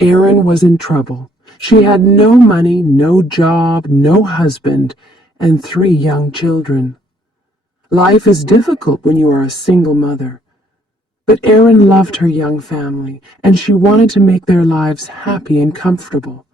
Erin was in trouble. She had no money, no job, no husband, and 3 young children. Life is difficult when you are a single mother. But Erin loved her young family, and she wanted to make their lives happy and comfortable.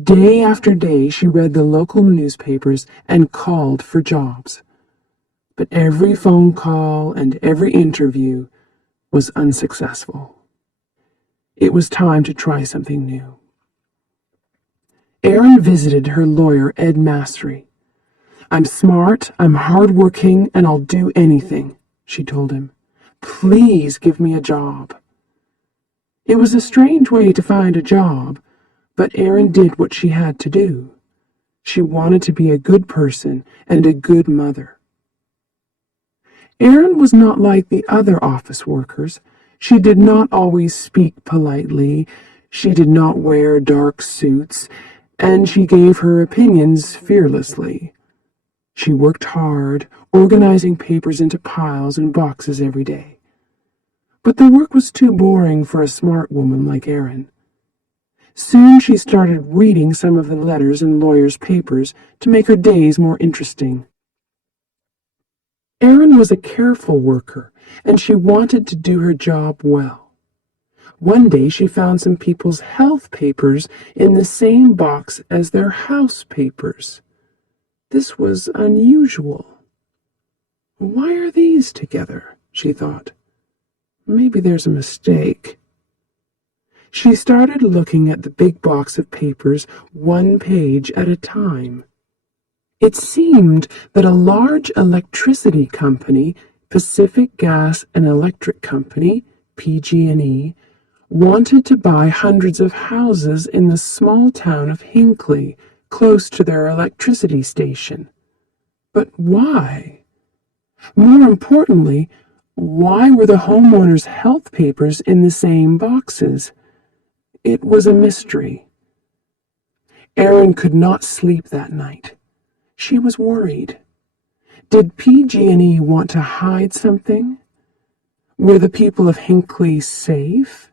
Day after day, she read the local newspapers and called for jobs. But every phone call and every interview was unsuccessful. It was time to try something new. Erin visited her lawyer, Ed Mastery. "I'm smart, I'm hardworking, and I'll do anything," she told him. "Please give me a job." It was a strange way to find a job, but Erin did what she had to do. She wanted to be a good person and a good mother. Erin was not like the other office workers. She did not always speak politely, she did not wear dark suits, and she gave her opinions fearlessly. She worked hard, organizing papers into piles and boxes every day. But the work was too boring for a smart woman like Erin. Soon she started reading some of the letters in lawyers' papers to make her days more interesting. Erin was a careful worker, and she wanted to do her job well. One day she found some people's health papers in the same box as their house papers. This was unusual. "Why are these together?" she thought. "Maybe there's a mistake." She started looking at the big box of papers 1 page at a time. It seemed that a large electricity company, Pacific Gas and Electric Company, PG&E, wanted to buy hundreds of houses in the small town of Hinckley, close to their electricity station. But why? More importantly, why were the homeowners' health papers in the same boxes? It was a mystery. Erin could not sleep that night. She was worried. Did PG&E want to hide something? Were the people of Hinckley safe?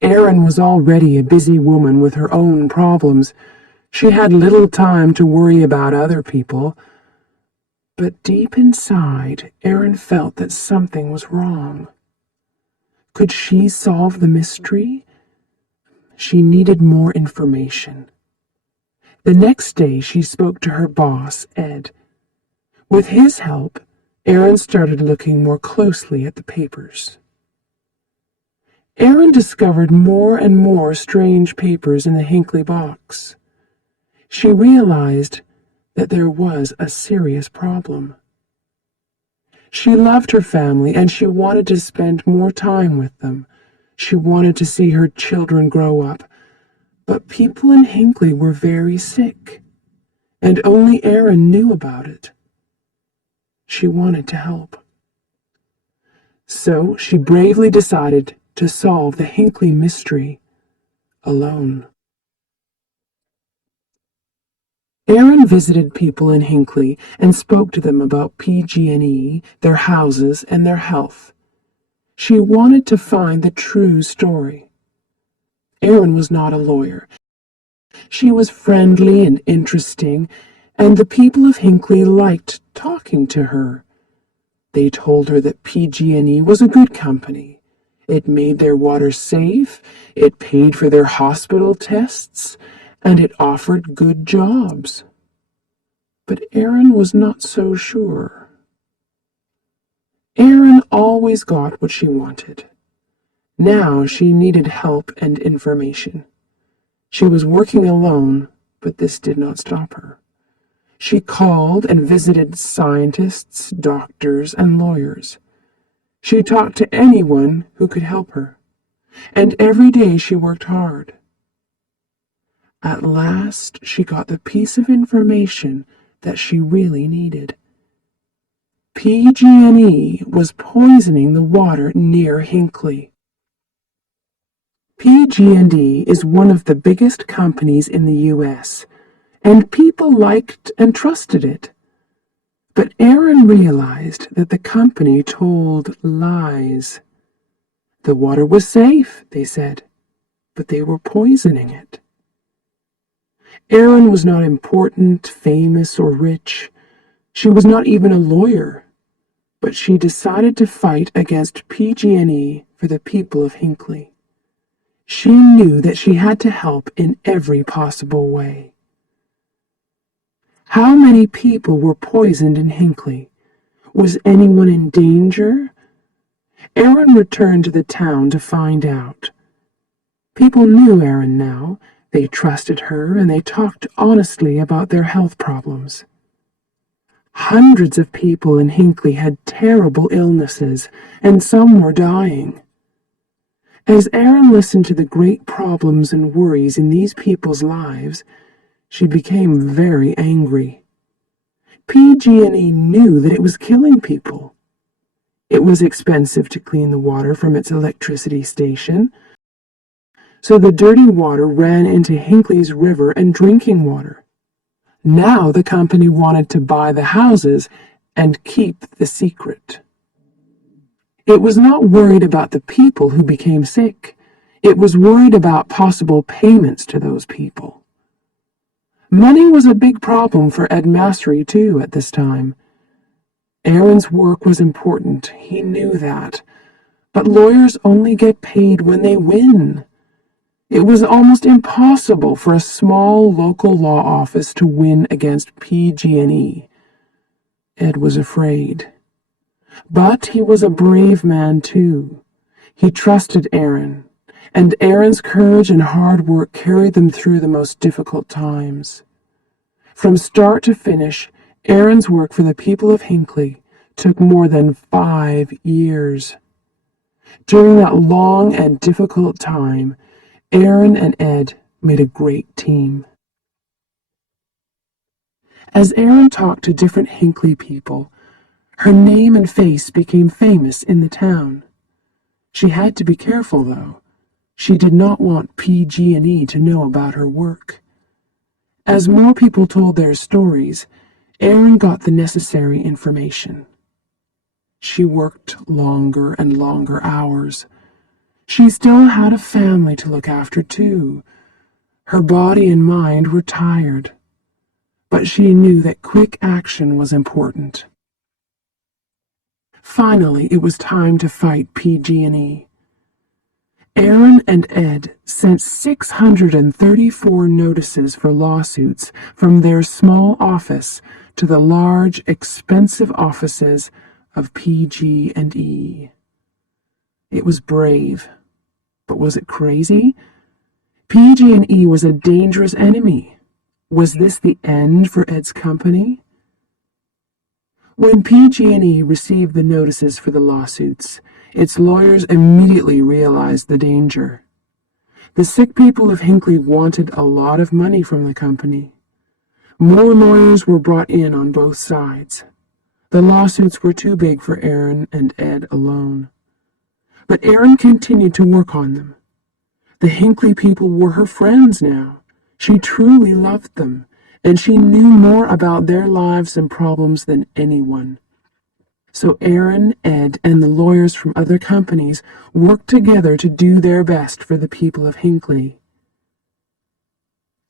Erin was already a busy woman with her own problems. She had little time to worry about other people. But deep inside, Erin felt that something was wrong. Could she solve the mystery? She needed more information. The next day she spoke to her boss, Ed. With his help, Erin started looking more closely at the papers. Erin discovered more and more strange papers in the Hinckley box. She realized that there was a serious problem. She loved her family and she wanted to spend more time with them. She wanted to see her children grow up. But people in Hinckley were very sick, and only Erin knew about it. She wanted to help. So she bravely decided to solve the Hinckley mystery alone. Erin visited people in Hinckley and spoke to them about PG&E, their houses, and their health. She wanted to find the true story. Erin was not a lawyer. She was friendly and interesting, and the people of Hinckley liked talking to her. They told her that PG&E was a good company. It made their water safe, it paid for their hospital tests, and it offered good jobs. But Erin was not so sure. Erin always got what she wanted. Now she needed help and information. She was working alone, but this did not stop her. She called and visited scientists, doctors, and lawyers. She talked to anyone who could help her, and every day she worked hard. At last, she got the piece of information that she really needed. PG&E was poisoning the water near Hinckley. PG&E is one of the biggest companies in the U.S., and people liked and trusted it. But Erin realized that the company told lies. The water was safe, they said. but they were poisoning it. Erin was not important, famous, or rich. She was not even a lawyer, but she decided to fight against PG&E for the people of Hinckley. She knew that she had to help in every possible way. How many people were poisoned in Hinckley? Was anyone in danger? Erin returned to the town to find out. People knew Erin now. They trusted her and they talked honestly about their health problems. Hundreds of people in Hinckley had terrible illnesses, and some were dying. As Erin listened to the great problems and worries in these people's lives, she became very angry. PG&E knew that it was killing people. It was expensive to clean the water from its electricity station, so the dirty water ran into Hinckley's river and drinking water. Now the company wanted to buy the houses and keep the secret. It was not worried about the people who became sick. It was worried about possible payments to those people. Money was a big problem for Ed Massery, too, at this time. Erin's work was important. He knew that. But lawyers only get paid when they win. It was almost impossible for a small local law office to win against PG&E. Ed was afraid. But he was a brave man, too. He trusted Erin, and Erin's courage and hard work carried them through the most difficult times. From start to finish, Erin's work for the people of Hinckley took more than 5 years. During that long and difficult time, Erin and Ed made a great team. As Erin talked to different Hinckley people, her name and face became famous in the town. She had to be careful, though. She did not want PG&E to know about her work. As more people told their stories, Erin got the necessary information. She worked longer and longer hours. She still had a family to look after, too. Her body and mind were tired, but she knew that quick action was important. Finally, it was time to fight PG&E. Erin and Ed sent 634 notices for lawsuits from their small office to the large, expensive offices of PG&E. It was brave, but was it crazy? PG&E was a dangerous enemy. Was this the end for Ed's company? When PG&E received the notices for the lawsuits, its lawyers immediately realized the danger. The sick people of Hinckley wanted a lot of money from the company. More lawyers were brought in on both sides. The lawsuits were too big for Erin and Ed alone. But Erin continued to work on them. The Hinckley people were her friends now. She truly loved them, and she knew more about their lives and problems than anyone. So Erin, Ed, and the lawyers from other companies worked together to do their best for the people of Hinckley.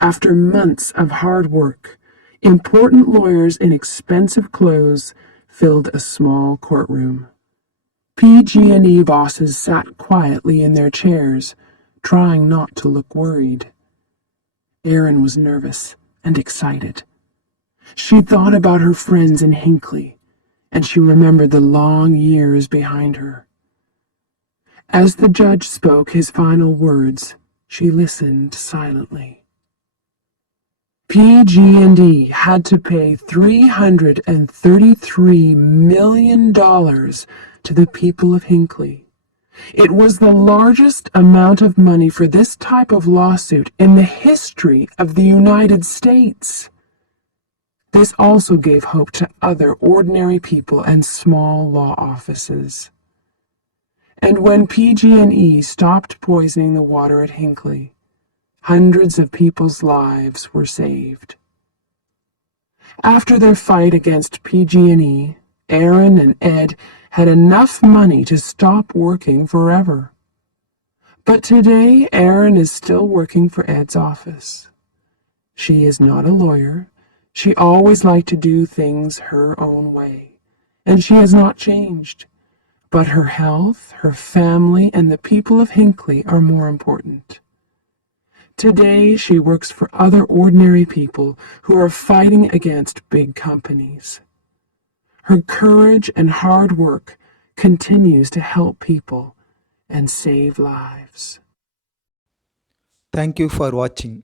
After months of hard work, important lawyers in expensive clothes filled a small courtroom. PG&E bosses sat quietly in their chairs, trying not to look worried. Erin was nervous and excited. She thought about her friends in Hinckley, and she remembered the long years behind her. As the judge spoke his final words, she listened silently. PG&E had to pay $333 million to the people of Hinckley. It was the largest amount of money for this type of lawsuit in the history of the United States. This also gave hope to other ordinary people and small law offices. And when PG&E stopped poisoning the water at Hinckley, hundreds of people's lives were saved. After their fight against PG&E, Erin and Ed had enough money to stop working forever. But today, Erin is still working for Ed's office. She is not a lawyer. She always liked to do things her own way, and she has not changed. But her health, her family, and the people of Hinckley are more important. Today, she works for other ordinary people who are fighting against big companies. Her courage and hard work continues to help people and save lives. Thank you for watching.